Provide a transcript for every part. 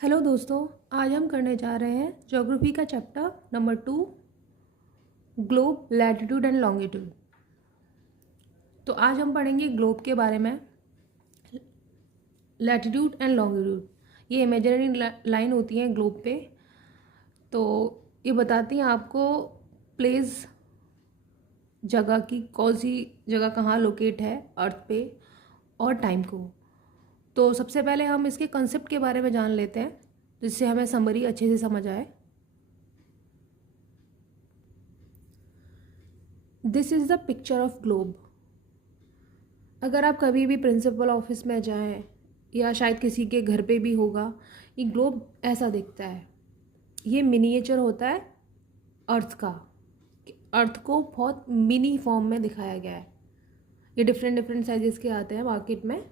Hello दोस्तों, आज हम करने जा रहे हैं ज्योग्राफी का chapter number 2, globe, latitude and longitude. तो आज हम पढ़ेंगे ग्लोब के बारे में, लैटिट्यूड एंड लॉन्गिट्यूड। ये इमेजिनरी लाइन होती हैं ग्लोब पे। तो ये बताती हैं आपको प्लेस, जगह की कौन सी जगह कहाँ लोकेट है अर्थ पे, और टाइम को। तो सबसे पहले हम इसके कंसेप्ट के बारे में जान लेते हैं, जिससे हमें समरी अच्छे से समझ आए। This is the picture of globe. अगर आप कभी भी प्रिंसिपल ऑफिस में जाएं या शायद किसी के घर पे भी होगा, ये ग्लोब ऐसा दिखता है। ये मिनिएचर होता है अर्थ का। अर्थ को बहुत मिनी फॉर्म में दिखाया गया है। ये डिफरेंट डिफरेंट साइजेस के आते हैं मार्केट में।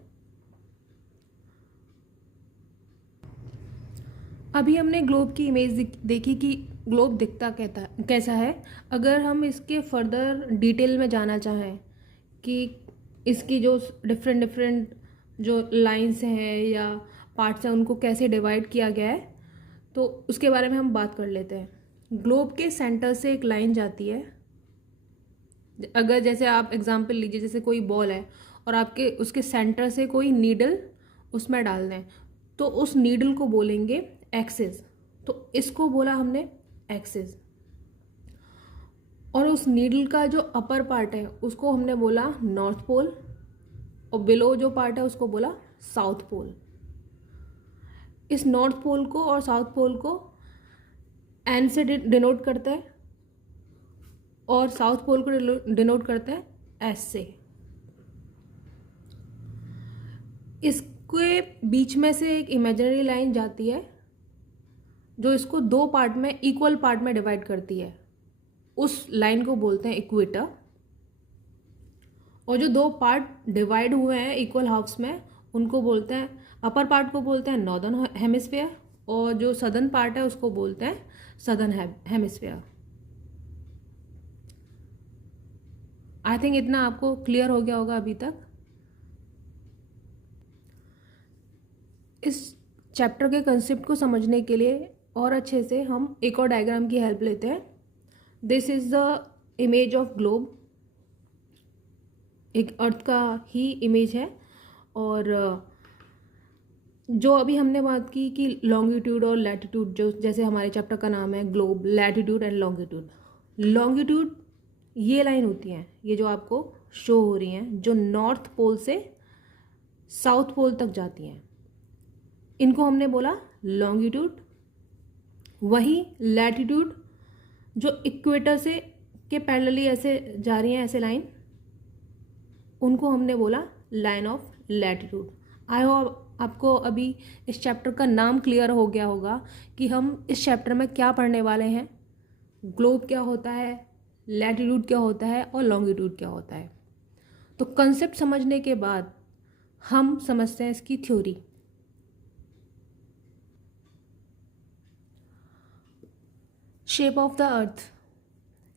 अभी हमने ग्लोब की इमेज देखी कि ग्लोब दिखता कैसा है। अगर हम इसके फर्दर डिटेल में जाना चाहें कि इसकी जो डिफरेंट डिफरेंट जो लाइंस हैं या पार्ट्स हैं उनको कैसे डिवाइड किया गया है, तो उसके बारे में हम बात कर लेते हैं। ग्लोब के सेंटर से एक लाइन जाती है। अगर जैसे आप एग्जांपल लीजिए, जैसे कोई बॉल है और आपके उसके सेंटर से कोई नीडल उसमें डाल दें, तो उस नीडल को बोलेंगे एक्सिस। तो इसको बोला हमने एक्सिस। और उस नीडल का जो अपर पार्ट है उसको हमने बोला नॉर्थ पोल, और बिलो जो पार्ट है उसको बोला साउथ पोल। इस नॉर्थ पोल को और साउथ पोल को एन से डिनोट करते हैं, और साउथ पोल को डिनोट करते हैं एस से। इसके बीच में से एक इमेजिनरी लाइन जाती है जो इसको दो पार्ट में, इक्वल पार्ट में डिवाइड करती है। उस लाइन को बोलते हैं इक्वेटर। और जो दो पार्ट डिवाइड हुए हैं इक्वल हाफ्स में, उनको बोलते हैं, अपर पार्ट को बोलते हैं नॉर्दर्न हेमिस्फीयर, और जो सदर्न पार्ट है उसको बोलते हैं सदर्न हेमिस्फीयर। आई थिंक इतना आपको क्लियर हो गया होगा अभी तक। इस चैप्टर के कंसेप्ट को समझने के लिए और अच्छे से हम एक और डायग्राम की हेल्प लेते हैं। This is the image of globe. एक अर्थ का ही इमेज है। और जो अभी हमने बात की कि लॉन्गिट्यूड और लैटिट्यूड, जो जैसे हमारे चैप्टर का नाम है globe, latitude and longitude. Longitude ये लाइन होती हैं, ये जो आपको शो हो रही हैं, जो नॉर्थ पोल से साउथ पोल तक जाती हैं, इनको हमने बोला लॉन्गिट्यूड। वही लैटिट्यूड जो इक्वेटर से के पैरेलली ऐसे जा रही हैं, ऐसे लाइन, उनको हमने बोला line of latitude. I hope आपको अभी इस चैप्टर का नाम क्लियर हो गया होगा कि हम इस चैप्टर में क्या पढ़ने वाले हैं, ग्लोब क्या होता है, लैटिट्यूड क्या होता है और लॉन्गिट्यूड क्या होता है। तो कंसेप्ट समझने के बाद हम समझते हैं इसकी theory. Shape of the earth,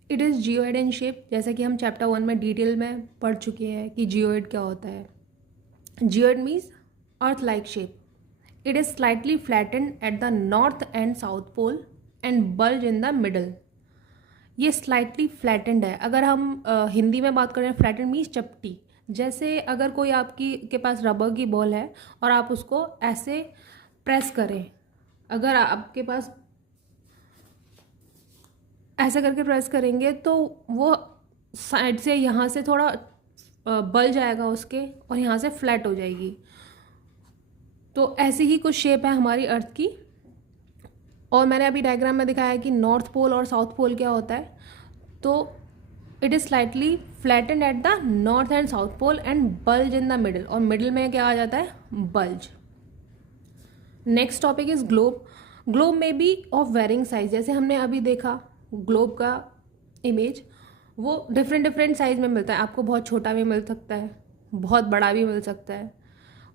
it is geoid in shape. जैसा कि हम चैप्टर 1 में डिटेल में पढ़ चुके हैं कि जियोइड क्या होता है। Geoid means earth like shape. It is slightly flattened at the north and south pole and bulge in the middle. ये स्लाइटली फ्लैटेंड है। अगर हम हिंदी में बात करें, फ्लैटेंड मीन्स चपटी। जैसे अगर कोई आपकी के पास रबर की बॉल है और आप उसको ऐसे प्रेस करें, अगर आपके पास ऐसे करके प्रेस करेंगे तो वो साइड से यहाँ से थोड़ा बल जाएगा उसके, और यहाँ से फ्लैट हो जाएगी। तो ऐसी ही कुछ शेप है हमारी अर्थ की। और मैंने अभी डायग्राम में दिखाया है कि नॉर्थ पोल और साउथ पोल क्या होता है। तो it is slightly flattened at the north and south pole and bulge in the middle, और मिडल में क्या आ जाता है, bulge. Next topic is globe. Globe में बी ऑफ वेरिंग साइज। जैसे हमने अभी देखा ग्लोब का इमेज, वो डिफरेंट डिफरेंट साइज में मिलता है। आपको बहुत छोटा भी मिल सकता है, बहुत बड़ा भी मिल सकता है।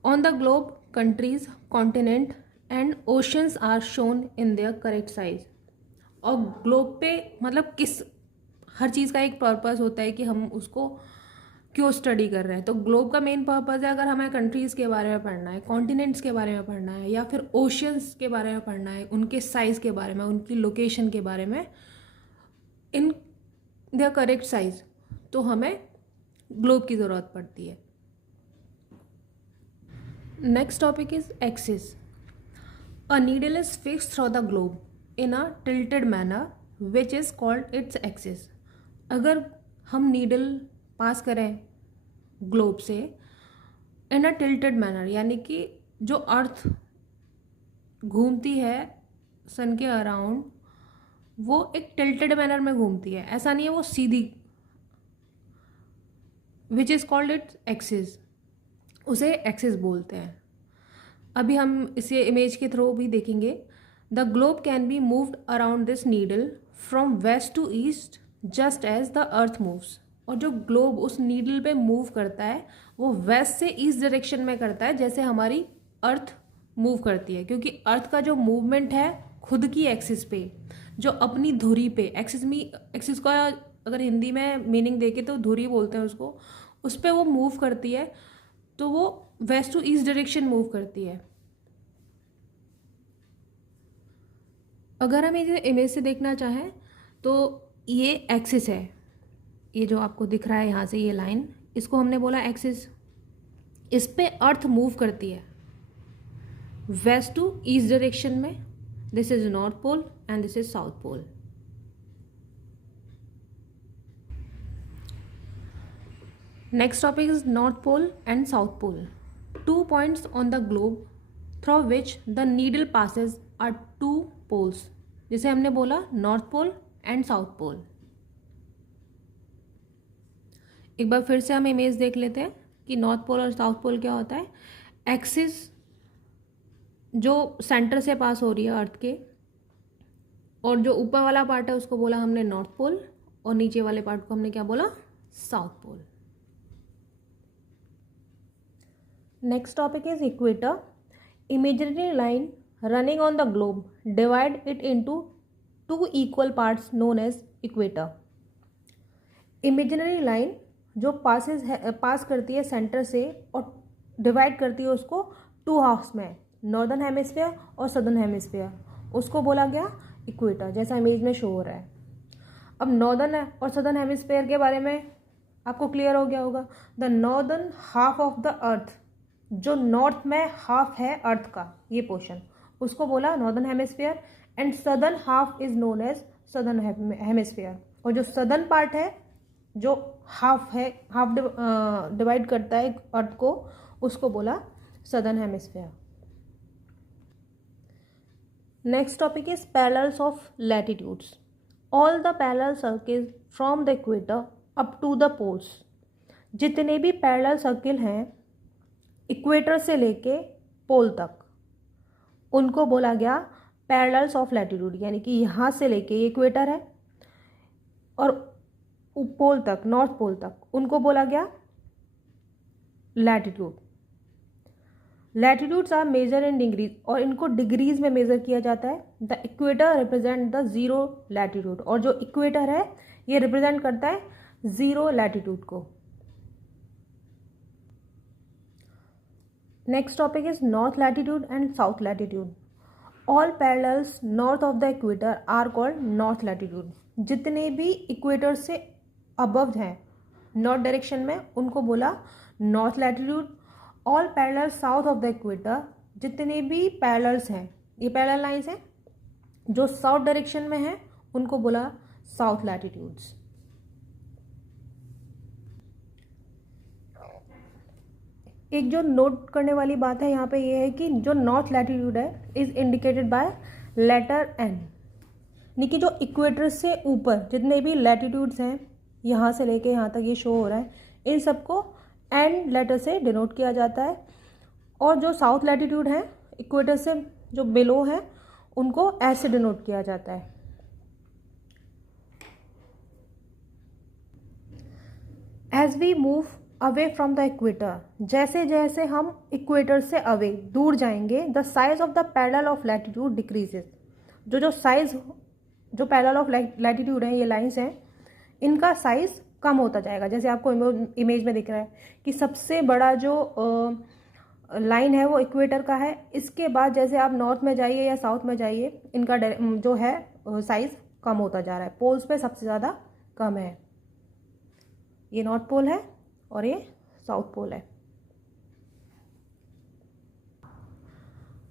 On the globe countries, continent and oceans are shown in their correct size. और ग्लोब पे मतलब किस, हर चीज़ का एक पर्पस होता है कि हम उसको क्यों स्टडी कर रहे हैं। तो ग्लोब का मेन पर्पज़ है, अगर हमें कंट्रीज़ के बारे में पढ़ना है, कॉन्टिनेंट्स के बारे में पढ़ना है, या फिर ओशियंस के बारे में पढ़ना है, उनके साइज़ के बारे में, उनकी लोकेशन के बारे में, इन देयर करेक्ट साइज, तो हमें ग्लोब की ज़रूरत पड़ती है। Next topic is axis. A needle is fixed through the globe in a tilted manner which is called its axis. अगर हम नीडल पास करें ग्लोब से इन अ टिल्टेड मैनर, यानी कि जो अर्थ घूमती है सन के अराउंड, वो एक टिल्टेड मैनर में घूमती है, ऐसा नहीं है वो सीधी, which is called its axis, उसे एक्सिस बोलते हैं। अभी हम इसे इमेज के थ्रू भी देखेंगे। The globe can be moved around this needle from west to east just as the earth moves. और जो ग्लोब उस नीडल पे मूव करता है वो वेस्ट से ईस्ट डायरेक्शन में करता है, जैसे हमारी अर्थ मूव करती है, क्योंकि अर्थ का जो मूवमेंट है खुद की एक्सिस पे, जो अपनी धुरी पे, एक्सिस का अगर हिंदी में मीनिंग देके तो धुरी बोलते हैं उसको, उस पर वो मूव करती है, तो वो west to east direction move करती है। अगर हम इसे इमेज से देखना चाहें तो ये एक्सिस है, ये जो आपको दिख रहा है यहाँ से ये लाइन, इसको हमने बोला एक्सिस। इस पे अर्थ मूव करती है वेस्ट टू ईस्ट डायरेक्शन में। This is north pole and this is south pole. Next topic is north pole and south pole. 2 points on the globe through which the needle passes are 2 poles. जैसे हमने बोला north pole and south pole. एक बार फिर से हम image देख लेते हैं कि नॉर्थ पोल और साउथ पोल क्या होता है। एक्सिस जो सेंटर से पास हो रही है अर्थ के, और जो ऊपर वाला पार्ट है उसको बोला हमने नॉर्थ पोल, और नीचे वाले पार्ट को हमने क्या बोला, south pole. Next topic is equator. Imaginary line running on the globe divide it into 2 equal parts known as equator. Imaginary line जो पास करती है सेंटर से और डिवाइड करती है उसको 2 हाफ्स में, नॉर्दर्न हेमिस्फीयर और सदर्न हेमिस्फीयर, उसको बोला गया इक्वेटर, जैसा इमेज में शो हो रहा है। अब नॉर्दर्न और सदर्न हेमिस्फीयर के बारे में आपको क्लियर हो गया होगा। The northern half of the earth, जो नॉर्थ में हाफ है अर्थ का ये पोर्शन, उसको बोला northern hemisphere, and southern half is known as southern hemisphere. और जो सदर्न पार्ट है, जो हाफ डिवाइड करता है अर्थ को, उसको बोला southern hemisphere. Next topic is parallels of latitudes. All the parallel circle from the equator up to the poles. जितने भी पैरेलल सर्किल हैं इक्वेटर से लेके पोल तक, उनको बोला गया पैरेलल्स ऑफ लैटिट्यूड, यानी कि यहाँ से लेके ये इक्वेटर है और पोल तक, नॉर्थ पोल तक, उनको बोला गया latitude. Latitudes are measure in degrees, और इनको डिग्रीज में मेजर किया जाता है। The equator represent the 0 latitude, और जो इक्वेटर है ये रिप्रेजेंट करता है 0 लैटिट्यूड को। Next topic is north latitude and south latitude. All parallels north of the equator are called north latitude. जितने भी इक्वेटर से अबव हैं नॉर्थ डायरेक्शन में, उनको बोला north latitude. All parallel south of the equator, जितने भी पैरेलल्स हैं, ये पैरेलल लाइंस हैं जो साउथ डायरेक्शन में हैं, उनको बोला साउथ लैटिट्यूड्स। एक जो नोट करने वाली बात है यहाँ पे ये है कि जो नॉर्थ लैटिट्यूड है is indicated by letter N, यानी कि जो इक्वेटर से ऊपर जितने भी लैटिट्यूड्स हैं, यहाँ से लेके यहाँ तक ये शो हो रहा है, इन सबको एन लेटर से डिनोट किया जाता है। और जो साउथ लैटिट्यूड है इक्वेटर से जो बिलो है, उनको एस से डिनोट किया जाता है। As we move away from the equator, जैसे जैसे हम इक्वेटर से अवे दूर जाएंगे, the size of the parallel of latitude decreases. जो साइज, जो पैरेलल ऑफ लैटिट्यूड है, ये लाइंस हैं, इनका साइज कम होता जाएगा। जैसे आपको इमेज में दिख रहा है कि सबसे बड़ा जो लाइन है वो इक्वेटर का है। इसके बाद जैसे आप नॉर्थ में जाइए या साउथ में जाइए, इनका जो है साइज कम होता जा रहा है। पोल्स पे सबसे ज़्यादा कम है। ये नॉर्थ पोल है और ये साउथ पोल है।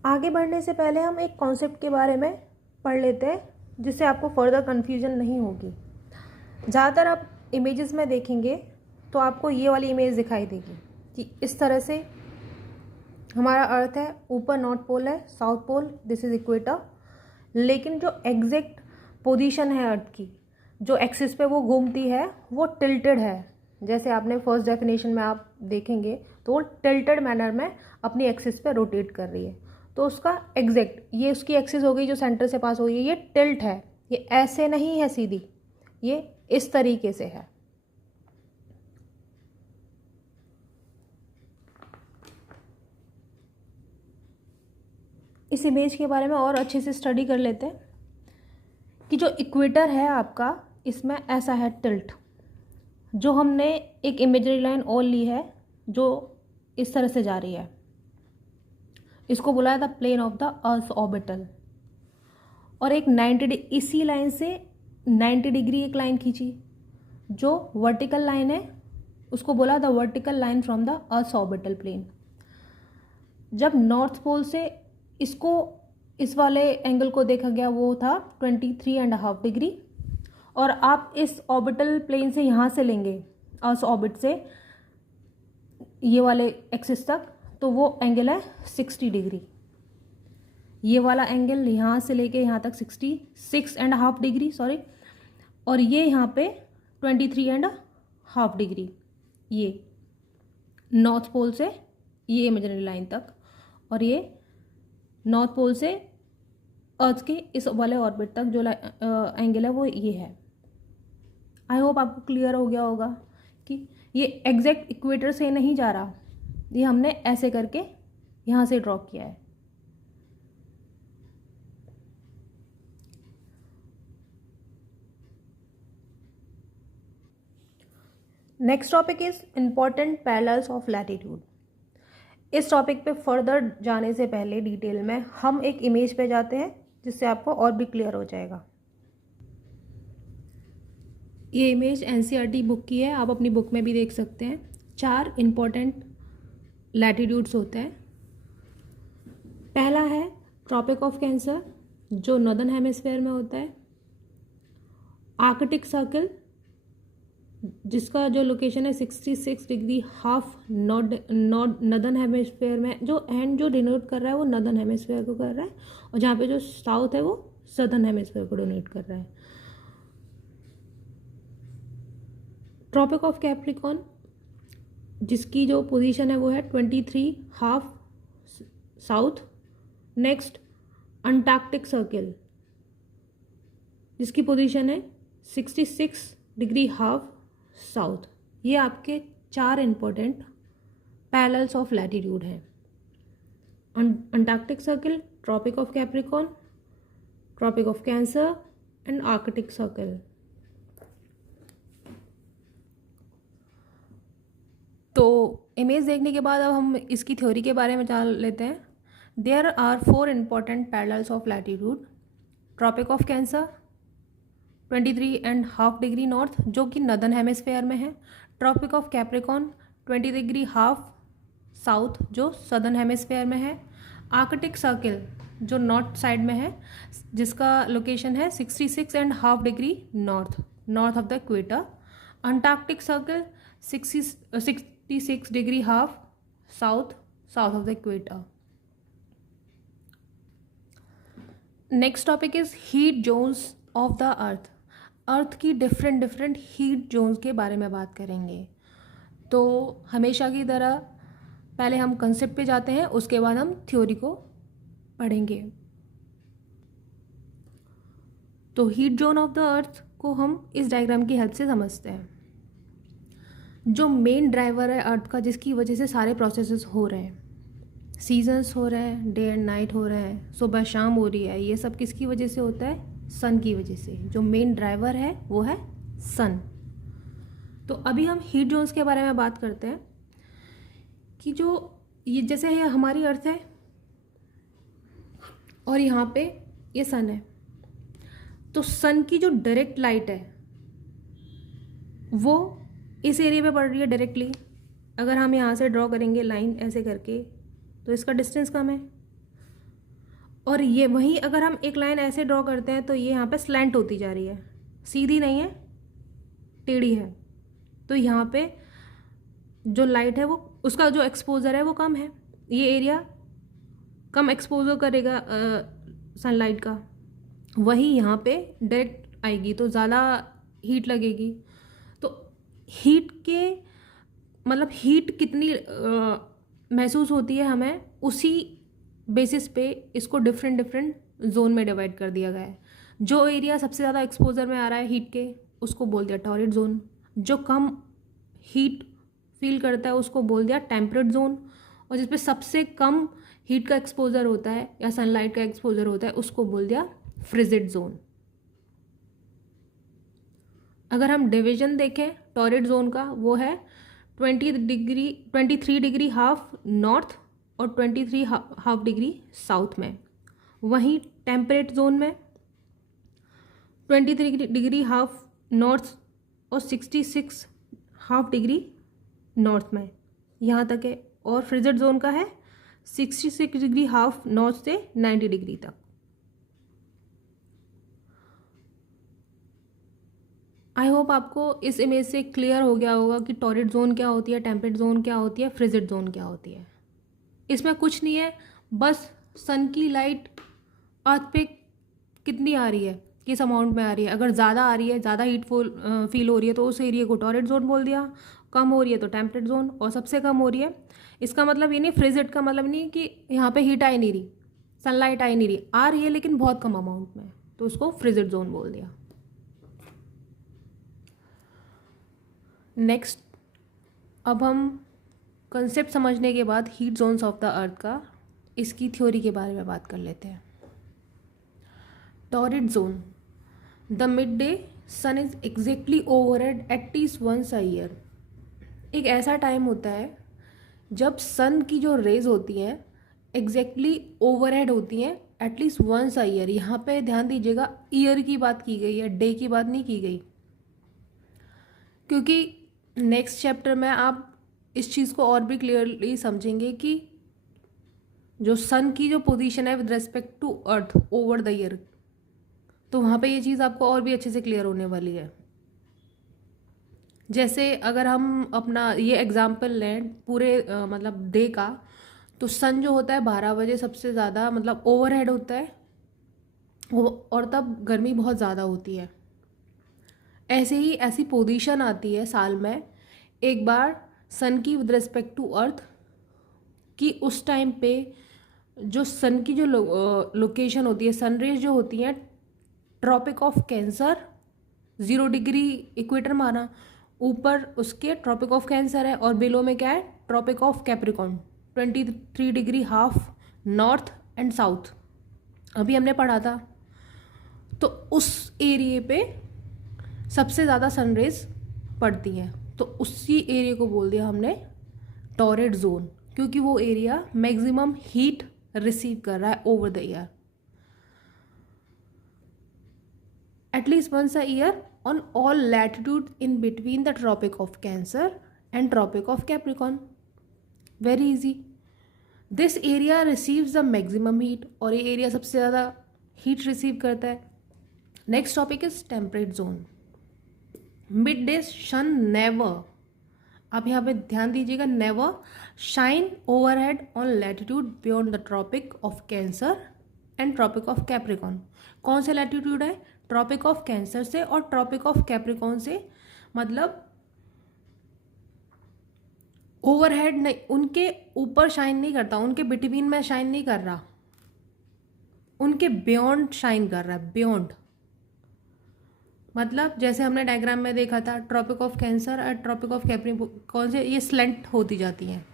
आगे बढ़ने से पहले हम एक कॉन्सेप्ट के बारे में पढ़ लेते हैं, जिससे आपको फर्दर कन्फ्यूजन नहीं होगी। ज़्यादातर आप इमेजेस में देखेंगे तो आपको ये वाली इमेज दिखाई देगी कि इस तरह से हमारा अर्थ है, ऊपर नॉर्थ पोल है, south pole, this is equator. लेकिन जो एग्जैक्ट पोजीशन है अर्थ की, जो एक्सिस पे वो घूमती है, वो टिल्टेड है। जैसे आपने फर्स्ट डेफिनेशन में आप देखेंगे तो वो टिल्टेड मैनर में अपनी एक्सिस पे रोटेट कर रही है। तो उसका एग्जैक्ट, ये उसकी एक्सिस हो गई जो सेंटर से पास हो गई, ये टिल्ट है, ये ऐसे नहीं है सीधी, ये इस तरीके से है। इस इमेज के बारे में और अच्छे से स्टडी कर लेते हैं कि जो इक्वेटर है आपका, इसमें ऐसा है टिल्ट। जो हमने एक इमेजरी लाइन और ली है जो इस तरह से जा रही है, इसको बुलाया था plane of the earth orbital. और एक 90 इसी लाइन से 90 डिग्री एक लाइन खींची, जो वर्टिकल लाइन है, उसको बोला the vertical line from the earth orbital plane. जब नॉर्थ पोल से इसको, इस वाले एंगल को देखा गया, वो था 23.5 डिग्री। और आप इस ऑर्बिटल प्लेन से यहाँ से लेंगे अर्थ ऑर्बिट से ये वाले एक्सिस तक, तो वो एंगल है 60 डिग्री। ये वाला एंगल यहाँ से लेके यहाँ तक 66.5 डिग्री, सॉरी। और ये यहाँ पे 23.5 डिग्री, ये नॉर्थ पोल से ये इमेजिनरी लाइन तक, और ये नॉर्थ पोल से अर्थ के इस वाले ऑर्बिट तक जो एंगल है वो ये है। आई होप आपको क्लियर हो गया होगा कि ये एग्जैक्ट इक्वेटर से नहीं जा रहा, ये हमने ऐसे करके यहाँ से ड्रॉ किया है। Next topic is important parallels of latitude. इस टॉपिक पे फर्दर जाने से पहले डिटेल में हम एक इमेज पे जाते हैं, जिससे आपको और भी क्लियर हो जाएगा। ये इमेज एनसीईआरटी बुक की है, आप अपनी बुक में भी देख सकते हैं। 4 इम्पॉर्टेंट लैटिट्यूड्स होते हैं। पहला है ट्रॉपिक ऑफ कैंसर, जो नॉर्दर्न हेमिस्फीयर में होता है। आर्कटिक सर्कल, जिसका जो लोकेशन है 66 डिग्री हाफ नॉर्दर्न हेमिस्फीयर में, जो एंड जो डिनोट कर रहा है वो नॉर्दर्न हेमिस्फीयर को कर रहा है, और जहाँ पे जो साउथ है वो सदर्न हेमिस्फीयर को डोनेट कर रहा है। ट्रॉपिक ऑफ कैप्रिकॉर्न, जिसकी जो पोजीशन है वो है 23 half south. Next Antarctic circle, जिसकी पोजीशन है 66 डिग्री हाफ साउथ। ये आपके 4 इम्पोर्टेंट पैरेलल्स ऑफ लैटिट्यूड हैं। Antarctic circle, tropic of Capricorn, tropic of cancer and Arctic circle. तो इमेज देखने के बाद अब हम इसकी थ्योरी के बारे में जान लेते हैं। There are 4 important parallels of latitude. Tropic of cancer 23.5 degree north, जो कि नॉर्दर्न हेमिस्फीयर में है। Tropic of Capricorn 20 degree half south, जो सदर्न हेमिस्फीयर में है। आर्कटिक सर्कल, जो नॉर्थ साइड में है, जिसका लोकेशन है 66.5 degree north of the equator. Antarctic circle 66 degree half south of the equator. Next topic is heat zones of the earth की different heat zones के बारे में बात करेंगे। तो हमेशा की तरह पहले हम कंसेप्ट पे जाते हैं, उसके बाद हम थ्योरी को पढ़ेंगे। तो हीट जोन ऑफ द अर्थ को हम इस डायग्राम की हेल्प से समझते हैं। जो मेन ड्राइवर है अर्थ का, जिसकी वजह से सारे प्रोसेसेस हो रहे हैं, सीजन्स हो रहे हैं, डे एंड नाइट हो रहे हैं, सुबह शाम हो रही है, ये सब किसकी वजह से होता है? सन की वजह से। जो मेन ड्राइवर है वो है सन। तो अभी हम हीट जोन्स के बारे में बात करते हैं कि जो ये जैसे ये हमारी अर्थ है और यहाँ पे ये सन है, तो सन की जो डायरेक्ट लाइट है वो इस एरिया पे पड़ रही है डायरेक्टली। अगर हम यहाँ से ड्रॉ करेंगे लाइन ऐसे करके तो इसका डिस्टेंस कम है, और ये वहीं अगर हम एक लाइन ऐसे ड्रॉ करते हैं तो ये यहाँ पे स्लैंट होती जा रही है, सीधी नहीं है, टेढ़ी है। तो यहाँ पे जो लाइट है वो उसका जो एक्सपोजर है वो कम है, ये एरिया कम एक्सपोजर करेगा सनलाइट का। वही यहाँ पे डायरेक्ट आएगी तो ज़्यादा हीट लगेगी। तो हीट के मतलब हीट कितनी महसूस होती है हमें, उसी बेसिस पे इसको डिफरेंट जोन में डिवाइड कर दिया गया है। जो एरिया सबसे ज़्यादा एक्सपोजर में आ रहा है हीट के उसको बोल दिया टॉरिड जोन, जो कम हीट फील करता है उसको बोल दिया टेम्परेट जोन, और जिस पे सबसे कम हीट का एक्सपोजर होता है या सनलाइट का एक्सपोजर होता है उसको बोल दिया फ्रिजिड जोन। अगर हम डिवीजन देखें टॉरिड जोन का, वो है 23 डिग्री हाफ नॉर्थ और 23 हाफ डिग्री साउथ में। वहीं टेम्परेट जोन में 23 डिग्री हाफ नॉर्थ और 66 हाफ डिग्री नॉर्थ में, यहाँ तक है। और फ्रिजिड जोन का है 66 डिग्री हाफ नॉर्थ से 90 डिग्री तक। आई होप आपको इस इमेज से क्लियर हो गया होगा कि टॉरिड जोन क्या होती है, टेम्परेट जोन क्या होती है, फ्रिजिड जोन क्या होती है। इसमें कुछ नहीं है, बस सन की लाइट अर्थ पे कितनी आ रही है, किस अमाउंट में आ रही है। अगर ज़्यादा आ रही है, ज़्यादा हीट फील हो रही है तो उस एरिया को टॉरिड जोन बोल दिया, कम हो रही है तो टेम्परेट जोन, और सबसे कम हो रही है इसका मतलब ये नहीं, फ्रिजिड का मतलब नहीं कि यहाँ पे हीट आ ही नहीं रही, सनलाइट आ ही नहीं रही, आ रही है लेकिन बहुत कम अमाउंट में, तो उसको फ्रिजिड जोन बोल दिया। नेक्स्ट, अब हम कंसेप्ट समझने के बाद हीट जोन्स ऑफ द अर्थ का, इसकी थ्योरी के बारे में बात कर लेते हैं। Torrid zone, the mid day sun is exactly overhead at least once a year. एक ऐसा टाइम होता है जब सन की जो रेज होती हैं एग्जैक्टली ओवरहेड होती हैं एटलीस्ट वंस अ ईयर। यहाँ पे ध्यान दीजिएगा, ईयर की बात की गई है, डे की बात नहीं की गई, क्योंकि नेक्स्ट चैप्टर में आप इस चीज़ को और भी क्लियरली समझेंगे कि जो सन की जो पोजीशन है with respect to earth over the year, तो वहाँ पे ये चीज़ आपको और भी अच्छे से क्लियर होने वाली है। जैसे अगर हम अपना ये एग्जाम्पल लें पूरे मतलब डे का, तो सन जो होता है 12 बजे सबसे ज़्यादा मतलब ओवरहेड होता है और तब गर्मी बहुत ज़्यादा होती है। ऐसे ही ऐसी पोजीशन आती है साल में एक बार सन की विद रिस्पेक्ट टू अर्थ कि उस टाइम पे जो सन की जो लोकेशन होती है, सनरेज जो होती हैं, tropic of cancer 0 degree equator माना, ऊपर उसके ट्रॉपिक ऑफ कैंसर है और बिलो में क्या है, tropic of Capricorn 23 degree half north and south, अभी हमने पढ़ा था। तो उस एरिया पे सबसे ज़्यादा सनरेज पड़ती हैं, तो उसी एरिया को बोल दिया हमने टॉरिड जोन, क्योंकि वो एरिया मैक्सिमम हीट रिसीव कर रहा है over the year, at least once a year on all latitude in between the Tropic of Cancer and Tropic of Capricorn. Very easy. This area receives the maximum heat, और ये area सबसे ज़्यादा heat receive करता है। Next topic is temperate zone. Mid day sun never, आप यहाँ पे ध्यान दीजिएगा, never shine overhead on latitude beyond the tropic of cancer and tropic of Capricorn. कौन से लैटिट्यूड है, ट्रॉपिक ऑफ कैंसर से और ट्रॉपिक ऑफ कैप्रिकॉर्न से, मतलब ओवरहेड नहीं, उनके ऊपर शाइन नहीं करता, उनके बिटवीन में शाइन नहीं कर रहा, उनके बियॉन्ड शाइन कर रहा है। बियॉन्ड मतलब जैसे हमने डायग्राम में देखा था, ट्रॉपिक ऑफ कैंसर और ट्रॉपिक ऑफ कैप्रिकॉर्न से ये स्लेंट होती जाती हैं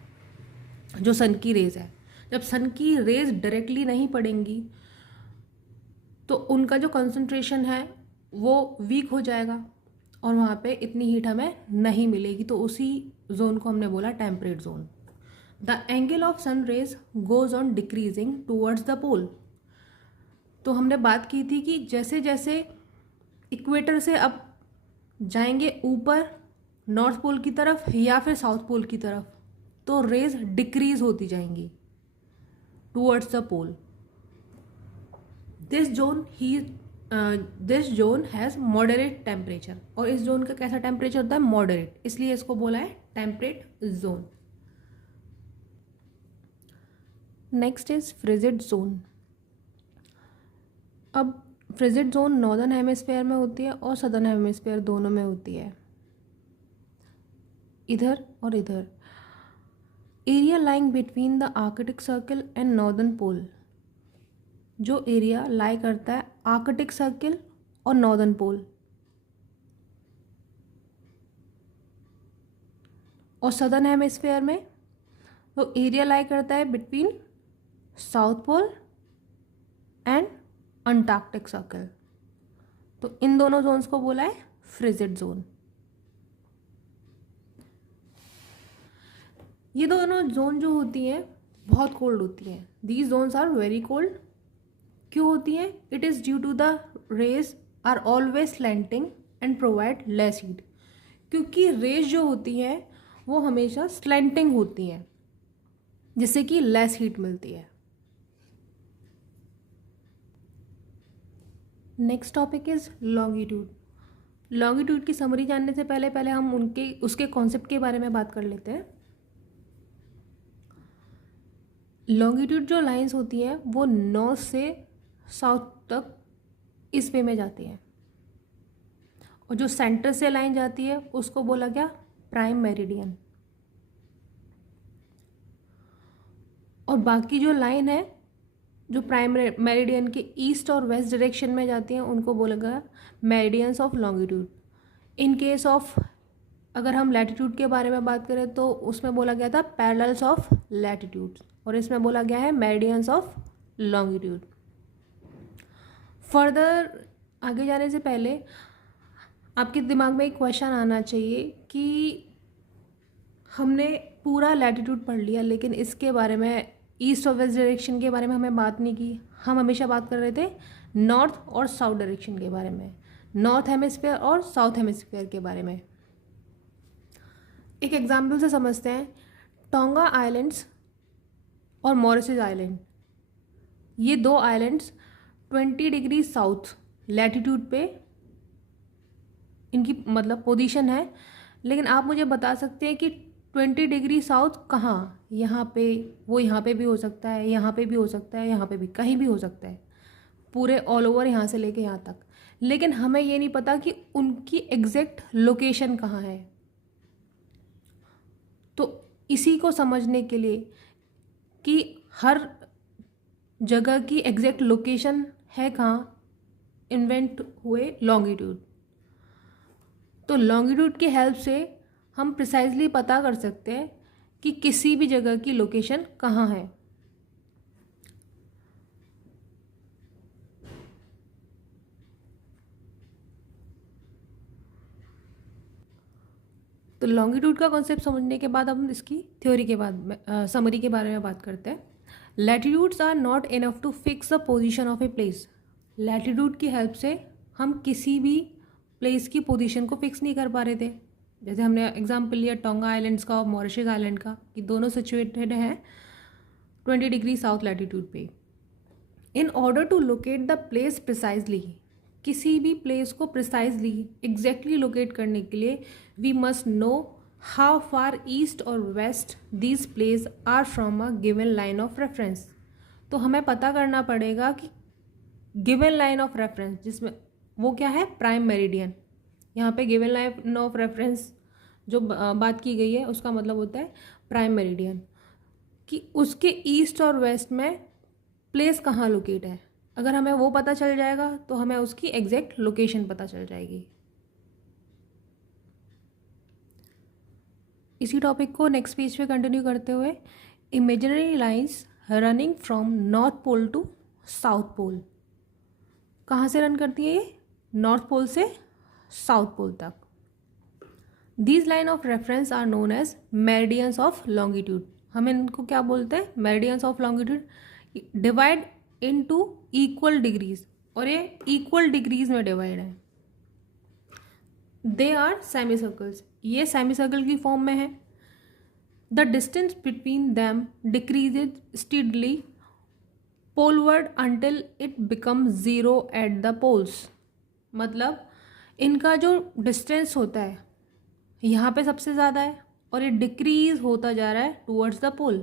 जो सन की रेज है। जब सन की रेज डायरेक्टली नहीं पड़ेंगी तो उनका जो कंसंट्रेशन है वो वीक हो जाएगा, और वहाँ पे इतनी हीट हमें नहीं मिलेगी, तो उसी जोन को हमने बोला temperate zone. The angle of sun rays goes on decreasing towards the pole. तो हमने बात की थी कि जैसे जैसे इक्वेटर से अब जाएंगे ऊपर नॉर्थ पोल की तरफ या फिर साउथ पोल की तरफ, तो रेज डिक्रीज होती जाएंगी towards the pole. This zone has moderate temperature, और इस जोन का कैसा टेम्परेचर होता है? मॉडरेट, इसलिए इसको बोला है temperate zone. Next is frigid zone. अब फ्रिजिड जोन नॉर्दर्न हेमिस्फेयर में होती है और सदर्न हेमिस्फेयर दोनों में होती है, इधर और इधर। Area lying between the Arctic Circle and northern pole, जो एरिया लाई करता है आर्कटिक सर्कल और नॉर्दर्न पोल, और सदर्न हेमिस्फेयर में वो एरिया लाई करता है between south pole and Antarctic Circle. तो इन दोनों जोन्स को बोला है फ्रिजिड जोन। ये दोनों जोन जो होती हैं बहुत कोल्ड होती हैं। These zones are very cold. क्यों होती हैं? It is due to the rays are always slanting and provide less heat. क्योंकि रेज जो होती हैं वो हमेशा स्लैंटिंग होती हैं, जिससे कि लेस हीट मिलती है। Next topic is longitude. Longitude की समरी जानने से पहले पहले हम उसके कॉन्सेप्ट के बारे में बात कर लेते हैं। लॉन्गिट्यूड जो लाइंस होती हैं वो नॉर्थ से साउथ तक इस वे में जाती है, और जो सेंटर से लाइन जाती है उसको बोला गया प्राइम मेरिडियन। और बाकी जो लाइन है जो प्राइम मेरिडियन के ईस्ट और वेस्ट डायरेक्शन में जाती हैं उनको बोला गया meridians of longitude. In case of अगर हम लैटिट्यूड के बारे में बात करें तो उसमें बोला गया था पैरेलल्स ऑफ लैटिट्यूड, और इसमें बोला गया है मेरिडियंस ऑफ लॉन्गिट्यूड। फर्दर आगे जाने से पहले आपके दिमाग में एक क्वेश्चन आना चाहिए कि हमने पूरा लैटिट्यूड पढ़ लिया, लेकिन इसके बारे में ईस्ट और वेस्ट डायरेक्शन के बारे में हमें बात नहीं की। हम हमेशा बात कर रहे थे नॉर्थ और साउथ डायरेक्शन के बारे में, नॉर्थ हेमिस्फीयर और साउथ हेमिस्फीयर के बारे में। एक एग्जाम्पल से समझते हैं। टोंगा आइलैंड्स और मॉरिशस आइलैंड, ये दो आइलैंड्स 20 डिग्री साउथ लैटिट्यूड पे इनकी मतलब पोजीशन है, लेकिन आप मुझे बता सकते हैं कि 20 डिग्री साउथ कहाँ? यहाँ पे, वो यहाँ पे भी हो सकता है, यहाँ पे भी हो सकता है, यहाँ पे भी, कहीं भी हो सकता है, पूरे ऑल ओवर यहाँ से लेके यहाँ तक। लेकिन हमें ये नहीं पता कि उनकी एग्जैक्ट लोकेशन कहाँ है। तो इसी को समझने के लिए कि हर जगह की एग्जैक्ट लोकेशन है कहाँ, इन्वेंट हुए लॉन्गिट्यूड। तो लॉन्गिट्यूड की हेल्प से हम प्रिसाइजली पता कर सकते हैं कि किसी भी जगह की लोकेशन कहाँ है। तो लॉन्गिट्यूड का कॉन्सेप्ट समझने के बाद हम इसकी थ्योरी के बाद समरी के बारे में बात करते हैं। Latitudes are not enough to fix the position of a place. Latitude की हेल्प से हम किसी भी प्लेस की पोजीशन को फिक्स नहीं कर पा रहे थे। जैसे हमने एग्जाम्पल लिया टोंगा आइलैंड्स का और मॉरिशस आइलैंड का, कि दोनों सिचुएटेड हैं 20 डिग्री साउथ लैटिट्यूड पे। In order to locate the place precisely, किसी भी प्लेस को प्रिसाइजली एग्जैक्टली लोकेट करने के लिए we must know how far east और west these place are from a given line of reference. तो हमें पता करना पड़ेगा कि गिवन लाइन ऑफ रेफरेंस, जिसमें वो क्या है? Prime meridian. यहाँ पे गिवन लाइन ऑफ रेफरेंस जो बात की गई है उसका मतलब होता है प्राइम मेरिडियन, कि उसके ईस्ट और वेस्ट में प्लेस कहाँ लोकेट है। अगर हमें वो पता चल जाएगा तो हमें उसकी एग्जैक्ट लोकेशन पता चल जाएगी। इसी टॉपिक को नेक्स्ट पेज पे कंटिन्यू करते हुए, imaginary lines running from north pole to south pole. कहाँ से रन करती है ये? नॉर्थ पोल से साउथ पोल तक। These line of reference are known as meridians of longitude. हम इनको क्या बोलते हैं? Meridians of longitude. Divide into equal degrees, और ये इक्वल डिग्रीज में डिवाइड है। दे आर सेमी सर्कल्स, ये सेमी सर्कल की फॉर्म में है। The distance between them decreases steadily poleward until it become zero at the poles. मतलब इनका जो डिस्टेंस होता है यहाँ पे सबसे ज़्यादा है और ये डिक्रीज होता जा रहा है towards the pole.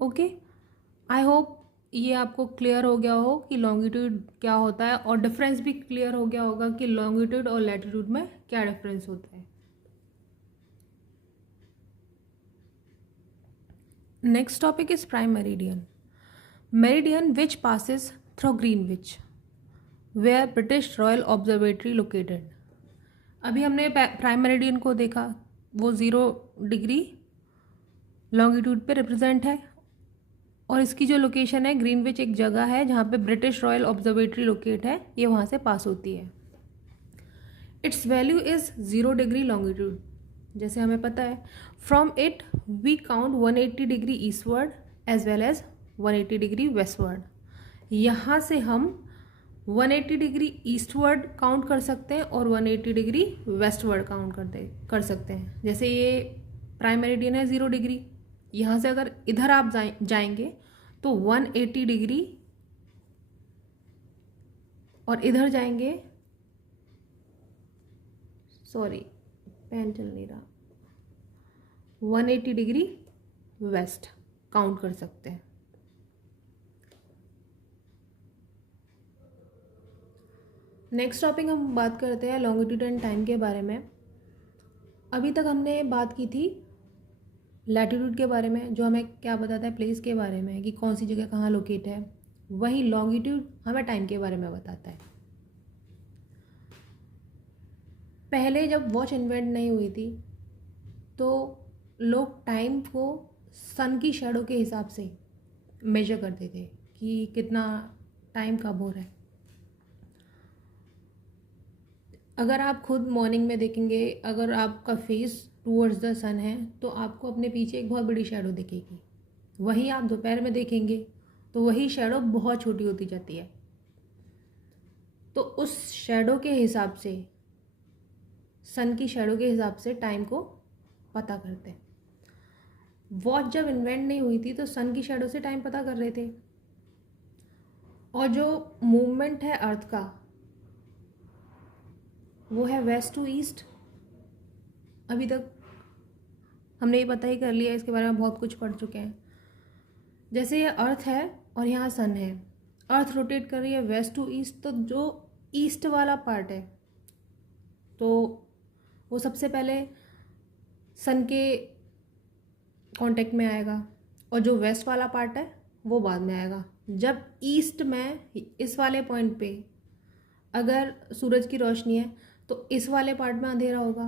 Okay, I hope ये आपको क्लियर हो गया हो कि लॉन्गिट्यूड क्या होता है, और डिफरेंस भी क्लियर हो गया होगा कि लॉन्गिट्यूड और लैटिट्यूड में क्या डिफरेंस होता है। Next topic is prime meridian. Meridian which passes through Greenwich where British royal observatory located. अभी हमने प्राइम मेरिडियन को देखा, वो 0 डिग्री लॉन्गिट्यूड पे रिप्रेजेंट है, और इसकी जो लोकेशन है ग्रीनविच एक जगह है जहाँ पे ब्रिटिश रॉयल ऑब्जर्वेटरी लोकेट है, ये वहाँ से पास होती है। Its value is 0 degree longitude, जैसे हमें पता है। From it we count 180 degree eastward as well as 180 degree westward. यहाँ से हम 180 डिग्री ईस्टवर्ड काउंट कर सकते हैं और 180 डिग्री वेस्टवर्ड काउंट कर सकते हैं। जैसे ये प्राइम मेरिडियन है 0 डिग्री, यहाँ से अगर इधर आप जाएंगे तो 180 डिग्री, और इधर जाएंगे, सॉरी पेन चल नहीं रहा, 180 डिग्री वेस्ट काउंट कर सकते हैं। नेक्स्ट टॉपिक हम बात करते हैं लॉन्गिट्यूड एंड टाइम के बारे में। अभी तक हमने बात की थी लैटिट्यूड के बारे में, जो हमें क्या बताता है प्लेस के बारे में कि कौन सी जगह कहाँ लोकेट है। वहीं लॉन्गिट्यूड हमें टाइम के बारे में बताता है। पहले जब वॉच इन्वेंट नहीं हुई थी तो लोग टाइम को सन की शैडो के हिसाब से मेजर करते थे कि कितना टाइम कब हो रहा है। अगर आप खुद मॉर्निंग में देखेंगे, अगर आपका फेस टूवर्ड्स द सन है तो आपको अपने पीछे एक बहुत बड़ी शैडो दिखेगी। वहीं आप दोपहर में देखेंगे तो वही शैडो बहुत छोटी होती जाती है। तो उस शैडो के हिसाब से, सन की शैडो के हिसाब से टाइम को पता करते हैं। वॉच जब इन्वेंट नहीं हुई थी तो सन की शैडो से टाइम पता कर रहे थे। और जो मूवमेंट है अर्थ का वो है वेस्ट टू ईस्ट। अभी तक हमने ये पता ही कर लिया, इसके बारे में बहुत कुछ पढ़ चुके हैं। जैसे ये अर्थ है और यहाँ सन है, अर्थ रोटेट कर रही है वेस्ट टू ईस्ट, तो जो ईस्ट वाला पार्ट है तो वो सबसे पहले सन के कांटेक्ट में आएगा, और जो वेस्ट वाला पार्ट है वो बाद में आएगा। जब ईस्ट में इस वाले पॉइंट पे अगर सूरज की रोशनी है तो इस वाले पार्ट में अंधेरा होगा।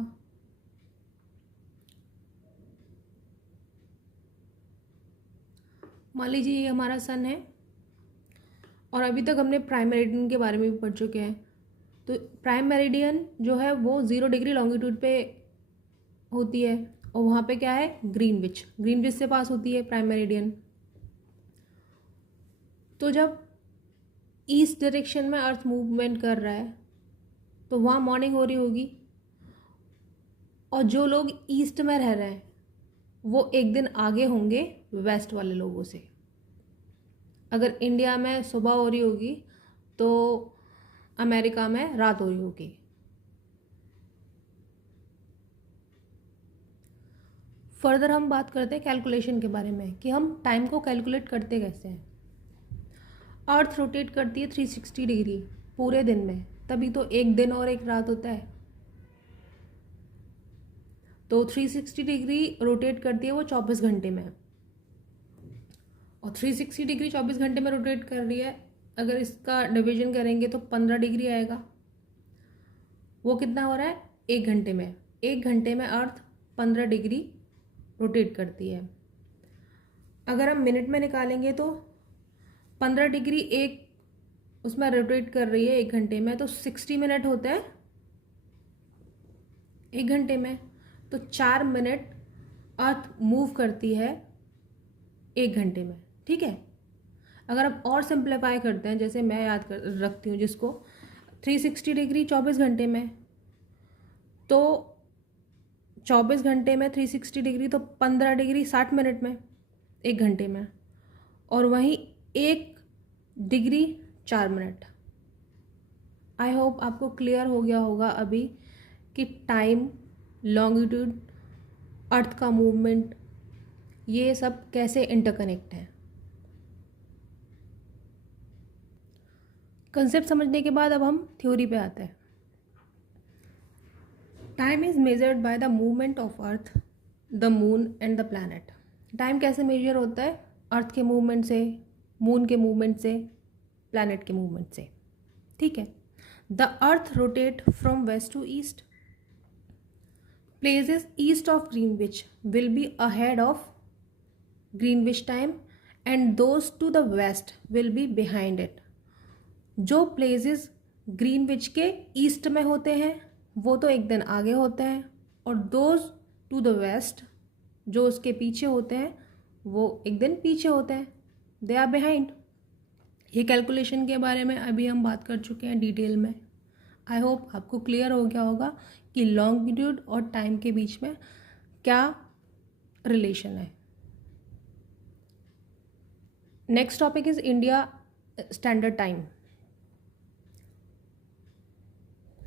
मान लीजिए ये हमारा सन है, और अभी तक हमने प्राइम मेरिडियन के बारे में भी पढ़ चुके हैं। तो प्राइम मेरिडियन जो है वो 0 डिग्री लॉन्गिट्यूड पे होती है, और वहाँ पे क्या है ग्रीनविच, ग्रीनविच से पास होती है प्राइम मेरिडियन। तो जब ईस्ट डायरेक्शन में अर्थ मूवमेंट कर रहा है तो वहाँ मॉर्निंग हो रही होगी, और जो लोग ईस्ट में रह रहे हैं वो एक दिन आगे होंगे वेस्ट वाले लोगों से। अगर इंडिया में सुबह हो रही होगी तो अमेरिका में रात हो रही होगी। फर्दर हम बात करते हैं कैलकुलेशन के बारे में कि हम टाइम को कैलकुलेट करते कैसे हैं। अर्थ रोटेट करती है 360 डिग्री पूरे दिन में, तभी तो एक दिन और एक रात होता है। तो 360 डिग्री रोटेट करती है वो 24 घंटे में, और 360 डिग्री 24 घंटे में रोटेट कर रही है। अगर इसका डिवीजन करेंगे तो 15 डिग्री आएगा। वो कितना हो रहा है 1 घंटे में। 1 घंटे में अर्थ 15 डिग्री रोटेट करती है। अगर हम मिनट में निकालेंगे तो 15 डिग्री एक उसमें रोटेट कर रही है 1 घंटे में, तो 60 मिनट होता है 1 घंटे में, तो 4 मिनट अर्थ मूव करती है 1 घंटे में, ठीक है। अगर आप और सिंप्लीफाई करते हैं, जैसे मैं याद कर रखती हूँ जिसको 360 डिग्री 24 घंटे में, तो 24 घंटे में 360 डिग्री तो 15 डिग्री 60 मिनट में 1 घंटे में, और वहीं 1 डिग्री 4 मिनट। आई होप आपको क्लियर हो गया होगा अभी कि टाइम, लॉन्गिट्यूड, अर्थ का मूवमेंट, ये सब कैसे इंटरकनेक्ट है। कंसेप्ट समझने के बाद अब हम थ्योरी पे आते हैं। Time is measured by the movement of earth, the moon and the planet. Time कैसे मेजर होता है? अर्थ के मूवमेंट से, मून के मूवमेंट से, प्लैनेट के मूवमेंट से, ठीक है। The earth rotate from west to east, places east of Greenwich will be ahead of Greenwich time and those to the west will be behind it. जो places Greenwich के east में होते हैं वो तो एक दिन आगे होते हैं, और दोज टू द वेस्ट, जो उसके पीछे होते हैं, वो एक दिन पीछे होते हैं, दे आर बिहाइंड। ये कैलकुलेशन के बारे में अभी हम बात कर चुके हैं डिटेल में। आई होप आपको क्लियर हो गया होगा कि लॉन्गिट्यूड और टाइम के बीच में क्या रिलेशन है। Next topic is India standard time.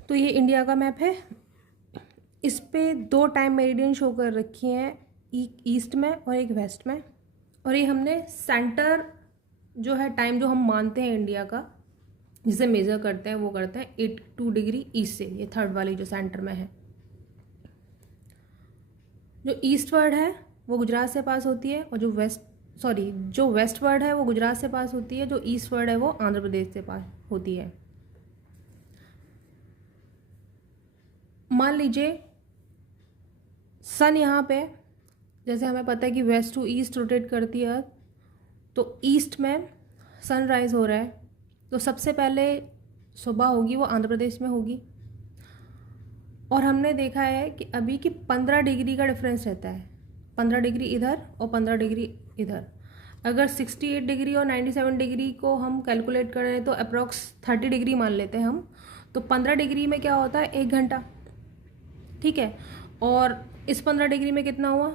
तो ये इंडिया का मैप है, इस पे 2 टाइम मेरिडियन शो कर रखी हैं, ईस्ट में और एक वेस्ट में, और ये हमने सेंटर जो है टाइम जो हम मानते हैं इंडिया का, जिसे मेज़र करते हैं, वो करते हैं 82 डिग्री ईस्ट से। ये थर्ड वाली जो सेंटर में है, जो ईस्ट वर्ड है वो गुजरात से पास होती है, और जो वेस्ट वर्ड है वो गुजरात से पास होती है, जो ईस्ट वर्ड है वो आंध्र प्रदेश से पास होती है। मान लीजिए सन यहाँ पे, जैसे हमें पता है कि वेस्ट टू ईस्ट रोटेट करती है, तो ईस्ट में सनराइज़ हो रहा है, तो सबसे पहले सुबह होगी वो आंध्र प्रदेश में होगी। और हमने देखा है कि अभी कि 15 डिग्री का डिफरेंस रहता है, 15 डिग्री इधर और 15 डिग्री इधर। अगर 68 डिग्री और 97 डिग्री को हम कैलकुलेट करें तो अप्रॉक्स 30 डिग्री मान लेते हैं हम, तो 15 डिग्री में क्या होता है? 1 घंटा, ठीक है। और इस 15 डिग्री में कितना हुआ?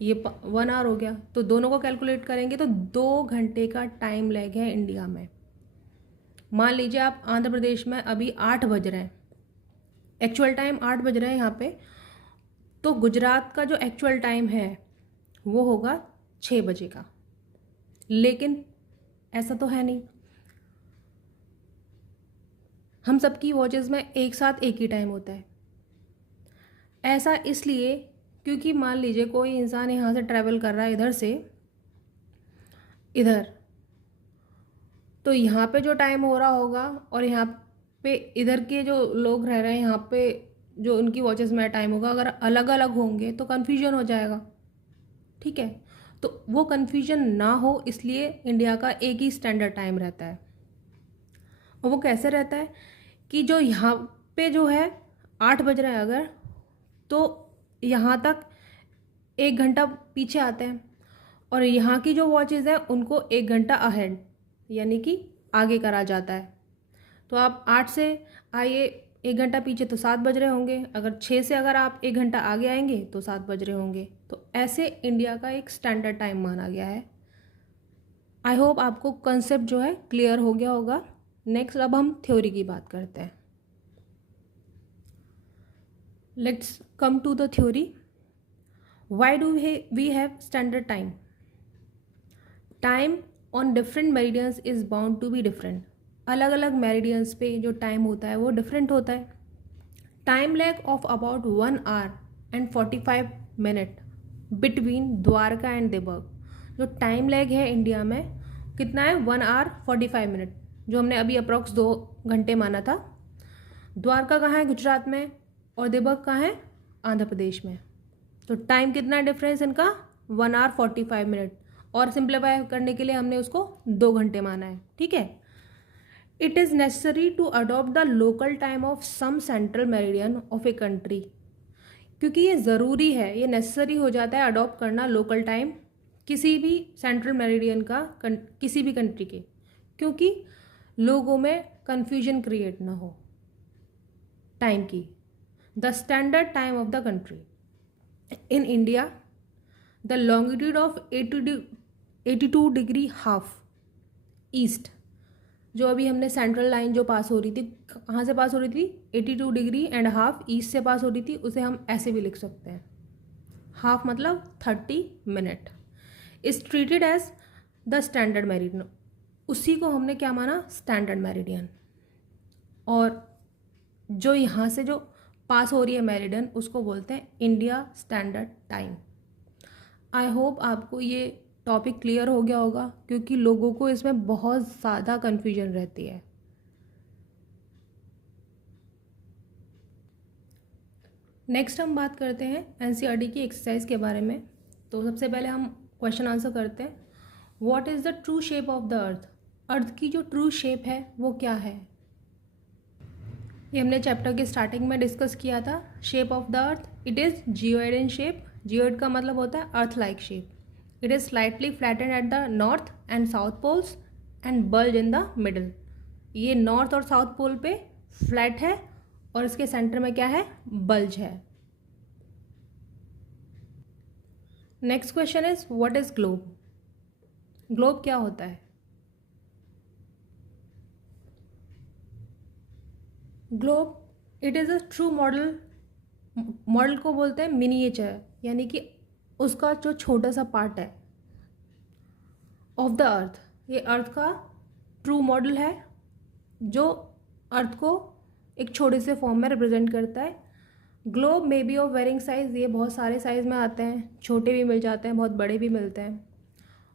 ये 1 आवर हो गया। तो दोनों को कैलकुलेट करेंगे तो 2 घंटे का टाइम लैग है इंडिया में। मान लीजिए आप आंध्र प्रदेश में अभी 8 बज रहे हैं, एक्चुअल टाइम 8 बज रहे हैं यहाँ पे, तो गुजरात का जो एक्चुअल टाइम है वो होगा 6 बजे का। लेकिन ऐसा तो है नहीं, हम सबकी वॉचेस में एक साथ एक ही टाइम होता है। ऐसा इसलिए क्योंकि मान लीजिए कोई इंसान यहाँ से ट्रैवल कर रहा है इधर से इधर, तो यहाँ पे जो टाइम हो रहा होगा और यहाँ पे इधर के जो लोग रह रहे हैं यहाँ पे जो उनकी वॉचेस में टाइम होगा, अगर अलग अलग होंगे तो कन्फ्यूजन हो जाएगा, ठीक है। तो वो कन्फ्यूजन ना हो इसलिए इंडिया का एक ही स्टैंडर्ड टाइम रहता है। और वो कैसे रहता है कि जो यहाँ पे जो है 8 बज रहा है अगर, तो यहाँ तक 1 घंटा पीछे आते हैं, और यहाँ की जो वॉचेज़ हैं उनको 1 घंटा अहेड यानी कि आगे करा जाता है। तो आप 8 से आइए 1 घंटा पीछे तो 7 बज रहे होंगे, अगर 6 से अगर आप 1 घंटा आगे आएंगे तो 7 बज रहे होंगे। तो ऐसे इंडिया का एक स्टैंडर्ड टाइम माना गया है। आई होप आपको कंसेप्ट जो है क्लियर हो गया होगा। नेक्स्ट अब हम थ्योरी की बात करते हैं। Let's come to the theory. Why do we have standard time? Time on different meridians is bound to be different. अलग अलग मेरिडियंस पे जो टाइम होता है वो डिफरेंट होता है। Time lag of about 1 hour and 45 minute between Dwarka and Dibrugarh. जो टाइम लैग है इंडिया में कितना है? 1 hour 45 minute, जो हमने अभी अप्रॉक्स 2 घंटे माना था। द्वारका कहाँ है? गुजरात में, और देवबर्ग कहाँ है? आंध्र प्रदेश में। तो टाइम कितना डिफरेंस इनका? 1 hour 45 minute, और सिंप्लीफाई करने के लिए हमने उसको 2 घंटे माना है, ठीक है। It is necessary to adopt the local time of some central meridian of a country. क्योंकि ये ज़रूरी है, ये नेसेसरी हो जाता है अडॉप्ट करना लोकल टाइम किसी भी सेंट्रल मेरिडियन का किसी भी कंट्री के, क्योंकि लोगों में कन्फ्यूजन क्रिएट ना हो टाइम की। The standard time of the country in India, the longitude of 82 degree half east, जो अभी हमने सेंट्रल लाइन जो पास हो रही थी, कहाँ से पास हो रही थी, 82 डिग्री एंड हाफ ईस्ट से पास हो रही थी, उसे हम ऐसे भी लिख सकते हैं, हाफ मतलब 30 minute, is treated as the standard meridian. उसी को हमने क्या माना, स्टैंडर्ड मेरिडियन। और जो यहाँ से जो पास हो रही है मेरिडियन, उसको बोलते हैं India standard time. I hope आपको ये टॉपिक क्लियर हो गया होगा, क्योंकि लोगों को इसमें बहुत ज़्यादा कन्फ्यूजन रहती है। नेक्स्ट हम बात करते हैं एनसीईआरटी की एक्सरसाइज के बारे में। तो सबसे पहले हम क्वेश्चन आंसर करते हैं। What is the true shape of the earth? Earth की जो ट्रू शेप है वो क्या है? ये हमने चैप्टर के स्टार्टिंग में डिस्कस किया था। Shape of the earth, it is geoid in shape. Geoid का मतलब होता है earth like shape. It is slightly flattened at the north and south poles and bulge in the middle. ये north और south pole पे flat है और इसके सेंटर में क्या है, बल्ज है। Next question is what is globe? Globe क्या होता है? Globe it is a true model. Model को बोलते हैं मिनिएचर, यानी कि उसका जो छोटा सा पार्ट है ऑफ द अर्थ। ये अर्थ का ट्रू मॉडल है जो अर्थ को एक छोटे से फॉर्म में रिप्रेजेंट करता है। Globe may be of varying size, ये बहुत सारे साइज़ में आते हैं, छोटे भी मिल जाते हैं, बहुत बड़े भी मिलते हैं।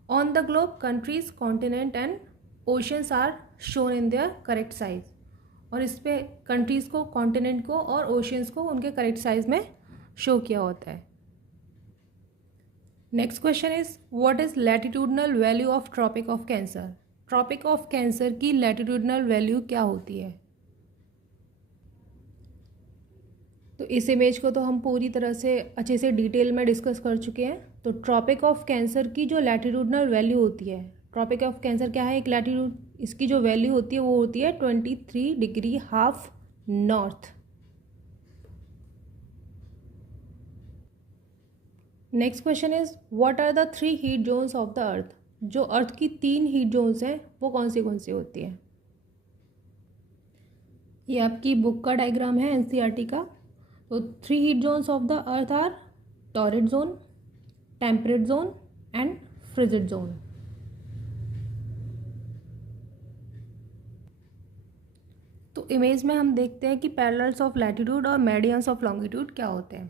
On the globe countries, continent and oceans are shown in their correct size. और इस पे कंट्रीज़ को, कॉन्टिनेंट को और ओशंस को उनके करेक्ट साइज में शो किया होता है। Next question is what is latitudinal value of tropic of cancer? Tropic of cancer की लैटिट्यूडनल वैल्यू क्या होती है? तो इस इमेज को तो हम पूरी तरह से अच्छे से डिटेल में डिस्कस कर चुके हैं। तो ट्रॉपिक ऑफ कैंसर की जो लैटिट्यूडनल वैल्यू होती है, ट्रॉपिक ऑफ कैंसर क्या है, एक लैटिट्यूड, इसकी जो वैल्यू होती है वो होती है 23 degree half north. Next question is what are the 3 heat zones of the earth? जो अर्थ की 3 हीट जोन्स हैं वो कौन सी होती हैं? ये आपकी बुक का डायग्राम है एनसीईआरटी का। तो 3 heat zones of the earth are torrid zone, temperate zone and frigid zone. तो इमेज में हम देखते हैं कि पैरेलल्स ऑफ लैटिट्यूड और मेरिडियंस ऑफ लॉन्गिट्यूड क्या होते हैं।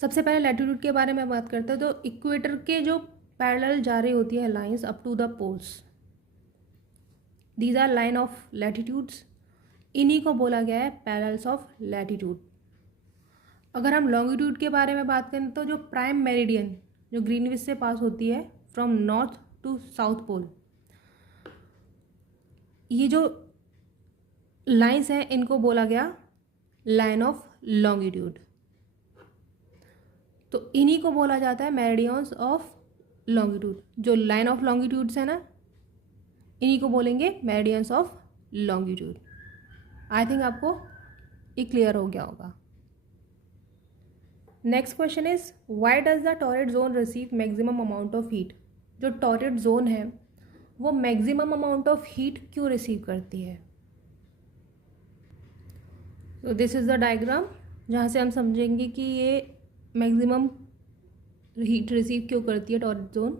सबसे पहले लैटिट्यूड के बारे में बात करते हैं। तो इक्वेटर के जो पैरेलल जा रही होती है lines up to the poles, these are line of latitudes. इन्हीं को बोला गया है पैरेलल्स ऑफ लैटिट्यूड। अगर हम लॉन्गिट्यूड के बारे में बात करें तो जो प्राइम मेरिडियन जो ग्रीनविच से पास होती है from north to south pole, ये जो लाइंस हैं इनको बोला गया लाइन ऑफ लॉन्गिट्यूड। तो इन्हीं को बोला जाता है मेरिडियंस ऑफ लॉन्गिट्यूड। जो लाइन ऑफ लॉन्गिट्यूड्स है ना, इन्हीं को बोलेंगे meridians of longitude. I think आपको ये क्लियर हो गया होगा। Next question is why does the torrid zone receive maximum amount of heat? जो टॉरिड जोन है वो मैक्सिमम अमाउंट ऑफ हीट क्यों रिसीव करती है? तो दिस इज़ द डायग्राम जहाँ से हम समझेंगे कि ये मैक्सिमम हीट रिसीव क्यों करती है टॉरिड जोन।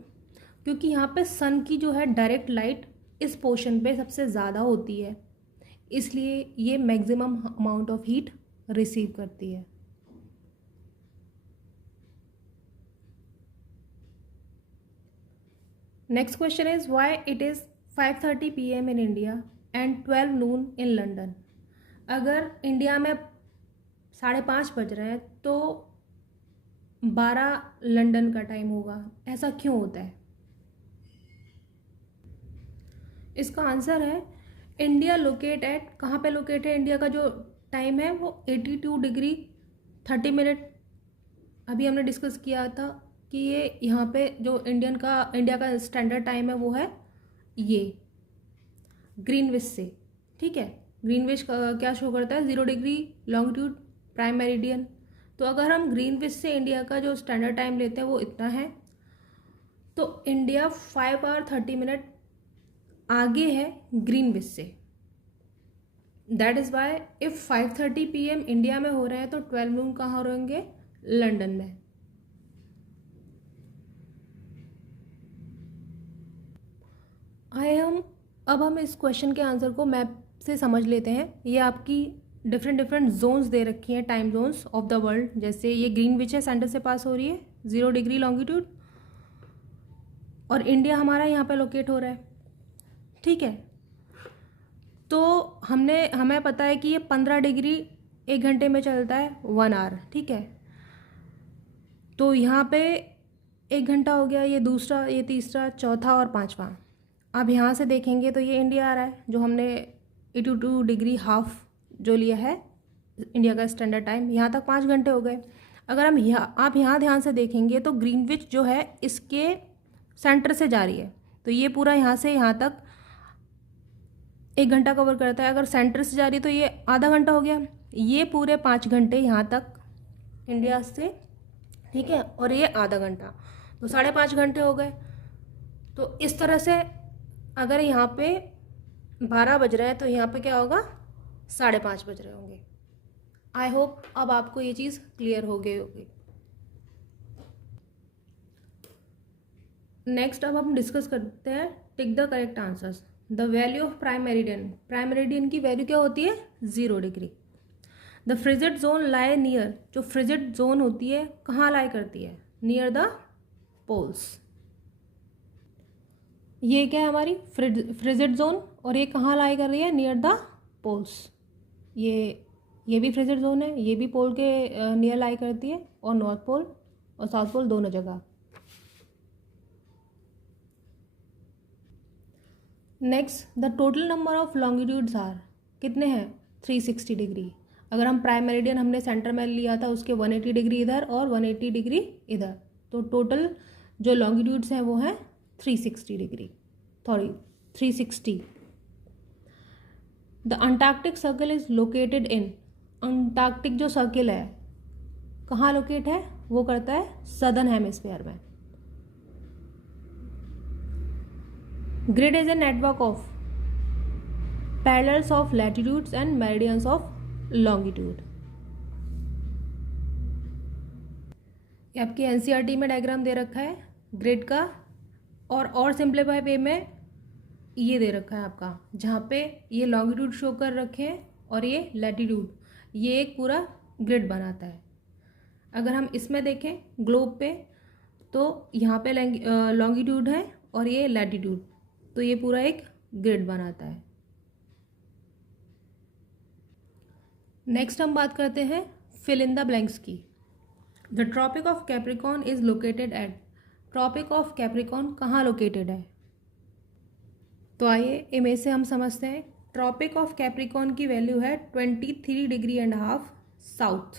क्योंकि यहाँ पे सन की जो है डायरेक्ट लाइट इस पोर्शन पे सबसे ज़्यादा होती है, इसलिए ये maximum amount of heat receive करती है। Next question is why it is 5:30 PM in India and 12 noon in London? अगर इंडिया में 5:30 बज रहे हैं तो 12 लंदन का टाइम होगा, ऐसा क्यों होता है? इसका आंसर है इंडिया लोकेट एट, कहाँ पे लोकेट है इंडिया का जो टाइम है वो 82 डिग्री 30 मिनट। अभी हमने डिस्कस किया था कि ये यहाँ पे जो इंडिया का स्टैंडर्ड टाइम है वो है ये ग्रीनविच से, ठीक है। ग्रीनविच क्या शो करता है, 0 डिग्री लॉन्गिट्यूड प्राइम मेरिडियन। तो अगर हम ग्रीनविच से इंडिया का जो स्टैंडर्ड टाइम लेते हैं वो इतना है, तो इंडिया 5 आवर 30 मिनट आगे है ग्रीनविच से। That is why if 5:30 PM India में हो रहे हैं तो 12 नून कहाँ हो रहेंगे, लंदन में। अब हम इस क्वेश्चन के आंसर को मैप से समझ लेते हैं। ये आपकी डिफरेंट जोन्स दे रखी हैं, time zones of the world. जैसे ये ग्रीनविच है, सेंटर से पास हो रही है 0 डिग्री लॉन्गिट्यूड, और इंडिया हमारा यहाँ पे लोकेट हो रहा है, ठीक है। तो हमें पता है कि ये 15 डिग्री 1 घंटे में चलता है, 1 आवर, ठीक है। तो यहाँ पे 1 घंटा हो गया, ये दूसरा, ये तीसरा, चौथा और पांचवा। अब यहाँ से देखेंगे तो ये इंडिया आ रहा है, जो हमने 82 डिग्री हाफ जो लिया है इंडिया का स्टैंडर्ड टाइम। यहाँ तक 5 घंटे हो गए। अगर आप यहाँ ध्यान से देखेंगे तो ग्रीनविच जो है इसके सेंटर से जा रही है, तो ये पूरा यहाँ से यहाँ तक 1 घंटा कवर करता है। अगर सेंटर से जा रही है तो ये आधा घंटा हो गया। ये पूरे 5 घंटे यहाँ तक इंडिया से, ठीक है, और ये आधा घंटा, तो 5.5 घंटे हो गए। तो इस तरह से अगर यहाँ पे 12 बज रहे हैं तो यहाँ पे क्या होगा, 5:30 बज रहे होंगे। आई होप अब आपको ये चीज़ क्लियर हो गई होगी। नेक्स्ट अब हम डिस्कस करते हैं tick the correct answers. The value of prime meridian की वैल्यू क्या होती है, 0 degree. The frigid zone lie near, जो फ्रिजिड जोन होती है कहाँ लाई करती है, नियर द पोल्स। ये क्या है हमारी फ्रिजिड जोन, और ये कहाँ लाई कर रही है, नियर द पोल्स। ये भी फ्रिजिड जोन है, ये भी पोल के नियर लाई करती है, और नॉर्थ पोल और साउथ पोल दोनों जगह। Next, the total number of longitudes are, कितने हैं, 360 डिग्री। अगर हम प्राइम मेरिडियन हमने सेंटर में लिया था, उसके 180 डिग्री इधर और 180 डिग्री इधर, तो टोटल जो लॉन्गिट्यूड्स हैं वो हैं 360 degree, sorry 360। The Antarctic circle is located in, Antarctic जो सर्किल है कहाँ लोकेट है, वो करता है सदर्न हेमिस्फीयर में। Grid is a network of parallels of latitudes and meridians of longitude. ये आपकी एनसीईआरटी में डायग्राम दे रखा है ग्रिड का, और सिंप्लीफाई वे में ये दे रखा है आपका, जहाँ पे ये लॉन्गिट्यूड शो कर रखे हैं और ये लैटिट्यूड, ये एक पूरा ग्रिड बनाता है। अगर हम इसमें देखें ग्लोब पे, तो यहाँ पे लॉन्गिट्यूड है और ये लैटिट्यूड, तो ये पूरा एक ग्रिड बनाता है। नेक्स्ट हम बात करते हैं फिल इन द ब्लैंक्स की। The tropic of capricorn is located at, tropic of capricorn कहाँ लोकेटेड है, तो आइए इमेज से हम समझते हैं। ट्रॉपिक ऑफ कैप्रिकॉर्न की वैल्यू है 23.5 degree south.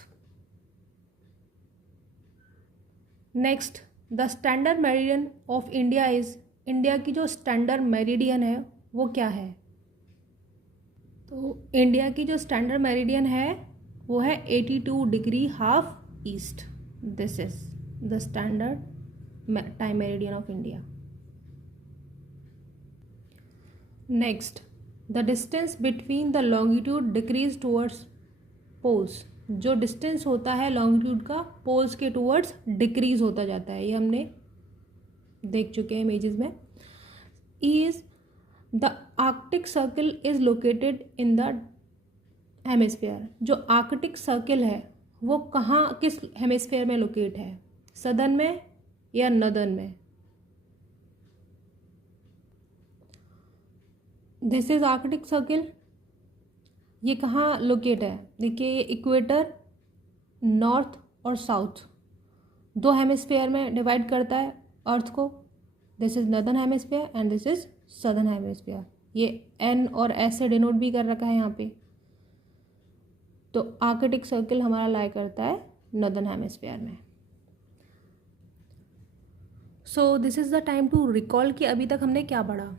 Next, the standard meridian of India is, India की जो स्टैंडर्ड मेरिडियन है वो क्या है, तो इंडिया की जो स्टैंडर्ड मेरिडियन है वो है 82 degree half east. This is the standard time meridian of India. Next, the distance between the longitude decrease towards poles, जो डिस्टेंस होता है लॉन्गिट्यूड का पोल्स के टूवर्ड्स डिक्रीज होता जाता है, ये हमने देख चुके हैं इमेजेस में। Is the Arctic circle is located in the hemisphere, जो आर्कटिक सर्किल है वो कहाँ, किस हेमिस्फीयर में लोकेट है, सदर्न में या नदर्न में। दिस इज आर्कटिक सर्किल, ये कहाँ लोकेट है, देखिए ये इक्वेटर नॉर्थ और साउथ दो हेमिस्फीयर में डिवाइड करता है अर्थ को। This is northern hemisphere and this is southern hemisphere. ये एन और एस से डिनोट भी कर रखा है यहाँ पे। तो आर्कटिक सर्कल हमारा लाई करता है नॉर्दर्न हेमिस्फीयर में। So this is the time to recall कि अभी तक हमने क्या पढ़ा।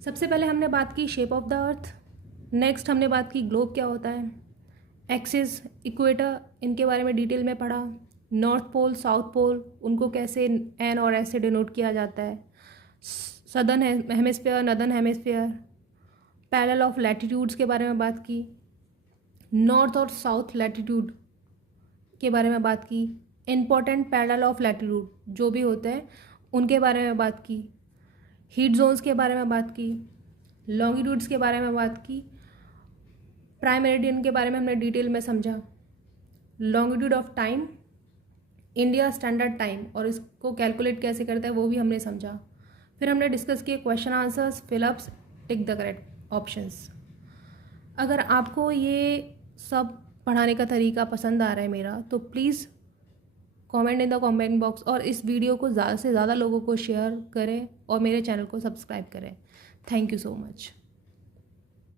सबसे पहले हमने बात की shape of the earth, next हमने बात की ग्लोब क्या होता है, एक्सिस, इक्वेटर, इनके बारे में डिटेल में पढ़ा, नॉर्थ पोल, साउथ पोल, उनको कैसे एन और एस से डिनोट किया जाता है, southern hemisphere, northern hemisphere, parallel of latitudes के बारे में बात की, नॉर्थ और साउथ लैटिट्यूड के बारे में बात की, इम्पॉर्टेंट पैरेलल ऑफ लैटिट्यूड जो भी होते हैं उनके बारे में बात की, हीट जोन्स के बारे में बात की, लॉन्गिट्यूड्स के बारे में बात की, प्राइम मेरिडियन के बारे में हमने डिटेल में समझा, longitude of time, India standard time और इसको कैलकुलेट कैसे करता है वो भी हमने समझा। फिर हमने डिस्कस किए question answers, fill-ups, tick the correct options. अगर आपको ये सब पढ़ाने का तरीका पसंद आ रहा है मेरा, तो please comment in the comment box और इस वीडियो को ज़्यादा से ज़्यादा लोगों को शेयर करें और मेरे चैनल को सब्सक्राइब करें। Thank you so much.